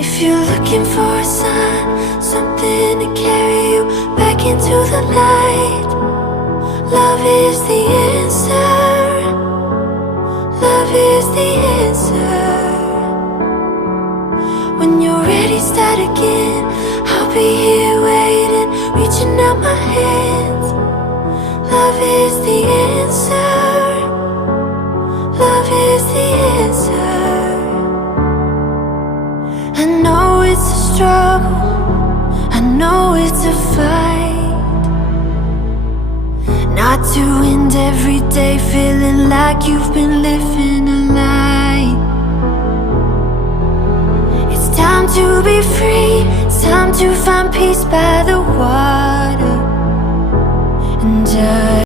If you're looking for a sign, something to carry you back into the light, love is the answer. Love is the answer. When you're ready, start again. I'll be here waiting, reaching out my hands. Love is the answer. Love is the answer. I know it's a struggle, I know it's a fight, not to end every day feeling like you've been living a lie. It's time to be free, it's time to find peace by the water. And